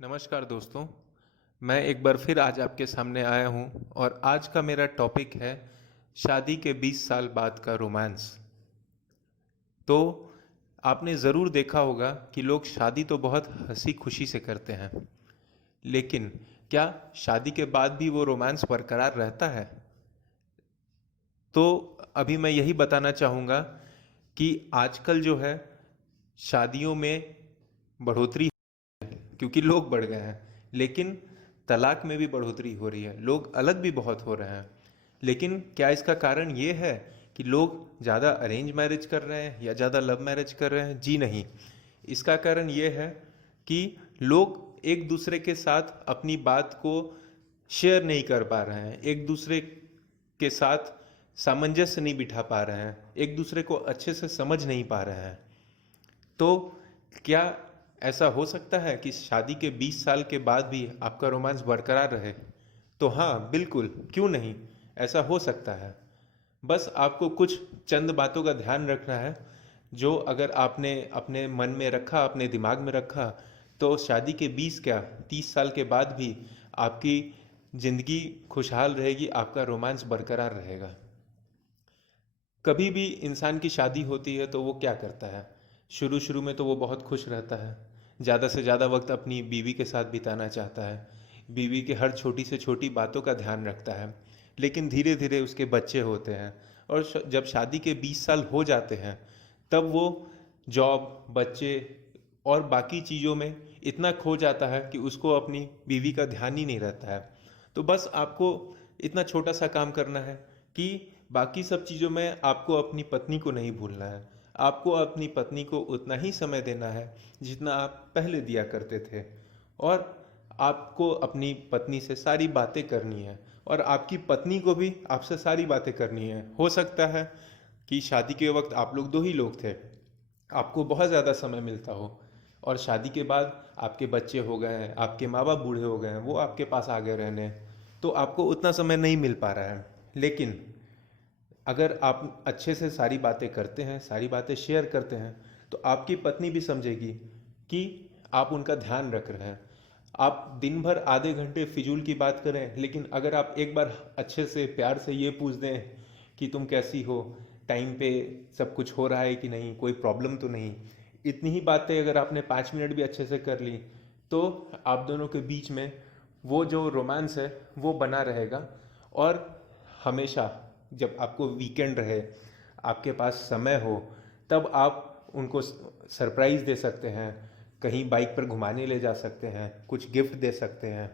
नमस्कार दोस्तों। मैं एक बार फिर आज आपके सामने आया हूं और आज का मेरा टॉपिक है शादी के 20 साल बाद का रोमांस। तो आपने ज़रूर देखा होगा कि लोग शादी तो बहुत हंसी खुशी से करते हैं, लेकिन क्या शादी के बाद भी वो रोमांस बरकरार रहता है? तो अभी मैं यही बताना चाहूँगा कि आजकल जो है शादियों में बढ़ोतरी, क्योंकि लोग बढ़ गए हैं, लेकिन तलाक में भी बढ़ोतरी हो रही है, लोग अलग भी बहुत हो रहे हैं। लेकिन क्या इसका कारण ये है कि लोग ज़्यादा अरेंज मैरिज कर रहे हैं या ज़्यादा लव मैरिज कर रहे हैं? जी नहीं। इसका कारण ये है कि लोग एक दूसरे के साथ अपनी बात को शेयर नहीं कर पा रहे हैं, एक दूसरे के साथ सामंजस्य नहीं बिठा पा रहे हैं, एक दूसरे को अच्छे से समझ नहीं पा रहे हैं। तो क्या ऐसा हो सकता है कि शादी के 20 साल के बाद भी आपका रोमांस बरकरार रहे? तो हाँ, बिल्कुल, क्यों नहीं, ऐसा हो सकता है। बस आपको कुछ चंद बातों का ध्यान रखना है, जो अगर आपने अपने मन में रखा, अपने दिमाग में रखा, तो शादी के 20 क्या 30 साल के बाद भी आपकी ज़िंदगी खुशहाल रहेगी, आपका रोमांस बरकरार रहेगा। कभी भी इंसान की शादी होती है तो वो क्या करता है? शुरू शुरू में तो वो बहुत खुश रहता है, ज़्यादा से ज़्यादा वक्त अपनी बीवी के साथ बिताना चाहता है, बीवी के हर छोटी से छोटी बातों का ध्यान रखता है। लेकिन धीरे धीरे उसके बच्चे होते हैं, और जब शादी के 20 साल हो जाते हैं, तब वो जॉब, बच्चे और बाकी चीज़ों में इतना खो जाता है कि उसको अपनी बीवी का ध्यान ही नहीं रहता है। तो बस आपको इतना छोटा सा काम करना है कि बाकी सब चीज़ों में आपको अपनी पत्नी को नहीं भूलना है। आपको अपनी पत्नी को उतना ही समय देना है जितना आप पहले दिया करते थे, और आपको अपनी पत्नी से सारी बातें करनी है, और आपकी पत्नी को भी आपसे सारी बातें करनी है। हो सकता है कि शादी के वक्त आप लोग दो ही लोग थे, आपको बहुत ज़्यादा समय मिलता हो, और शादी के बाद आपके बच्चे हो गए हैं, आपके माँ बाप बूढ़े हो गए हैं, वो आपके पास आ गए रहने, तो आपको उतना समय नहीं मिल पा रहा है। लेकिन अगर आप अच्छे से सारी बातें करते हैं, सारी बातें शेयर करते हैं, तो आपकी पत्नी भी समझेगी कि आप उनका ध्यान रख रहे हैं। आप दिन भर आधे घंटे फिजूल की बात करें, लेकिन अगर आप एक बार अच्छे से प्यार से ये पूछ दें कि तुम कैसी हो, टाइम पे सब कुछ हो रहा है कि नहीं, कोई प्रॉब्लम तो नहीं, इतनी ही बातें अगर आपने 5 मिनट भी अच्छे से कर ली, तो आप दोनों के बीच में वो जो रोमांस है वो बना रहेगा। और हमेशा जब आपको वीकेंड रहे, आपके पास समय हो, तब आप उनको सरप्राइज़ दे सकते हैं, कहीं बाइक पर घुमाने ले जा सकते हैं, कुछ गिफ्ट दे सकते हैं।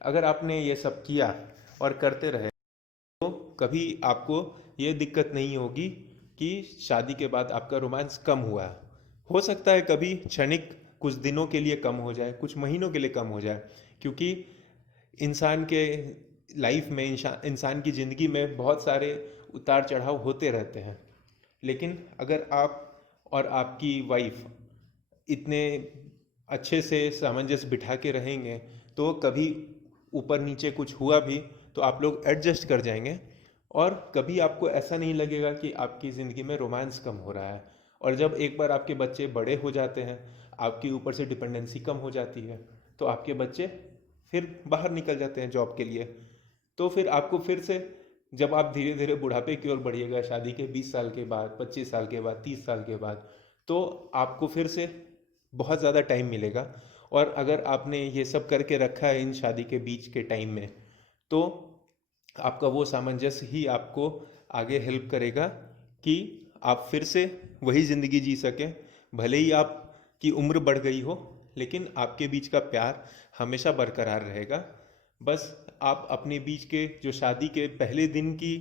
अगर आपने ये सब किया और करते रहे, तो कभी आपको ये दिक्कत नहीं होगी कि शादी के बाद आपका रोमांस कम हुआ है। हो सकता है कभी क्षणिक कुछ दिनों के लिए कम हो जाए, कुछ महीनों के लिए कम हो जाए, क्योंकि इंसान के लाइफ में, इंसान की ज़िंदगी में बहुत सारे उतार चढ़ाव होते रहते हैं। लेकिन अगर आप और आपकी वाइफ इतने अच्छे से सामंजस्य बिठा के रहेंगे, तो कभी ऊपर नीचे कुछ हुआ भी तो आप लोग एडजस्ट कर जाएंगे, और कभी आपको ऐसा नहीं लगेगा कि आपकी ज़िंदगी में रोमांस कम हो रहा है। और जब एक बार आपके बच्चे बड़े हो जाते हैं, आपके ऊपर से डिपेंडेंसी कम हो जाती है, तो आपके बच्चे फिर बाहर निकल जाते हैं जॉब के लिए। तो फिर आपको फिर से, जब आप धीरे धीरे बुढ़ापे की ओर बढ़िएगा, शादी के 20 साल के बाद, 25 साल के बाद, 30 साल के बाद, तो आपको फिर से बहुत ज़्यादा टाइम मिलेगा। और अगर आपने ये सब करके रखा है इन शादी के बीच के टाइम में, तो आपका वो सामंजस्य ही आपको आगे हेल्प करेगा कि आप फिर से वही ज़िंदगी जी सकें। भले ही आपकी उम्र बढ़ गई हो, लेकिन आपके बीच का प्यार हमेशा बरकरार रहेगा। बस आप अपने बीच के जो शादी के पहले दिन की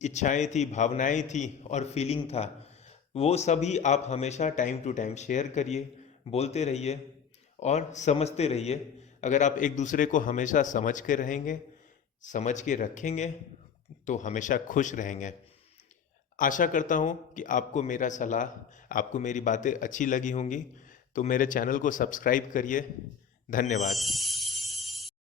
इच्छाएं थी, भावनाएं थी और फीलिंग था, वो सभी आप हमेशा टाइम टू टाइम शेयर करिए, बोलते रहिए और समझते रहिए। अगर आप एक दूसरे को हमेशा समझ के रहेंगे, समझ के रखेंगे, तो हमेशा खुश रहेंगे। आशा करता हूँ कि आपको मेरा सलाह, आपको मेरी बातें अच्छी लगी होंगी। तो मेरे चैनल को सब्सक्राइब करिए। धन्यवाद।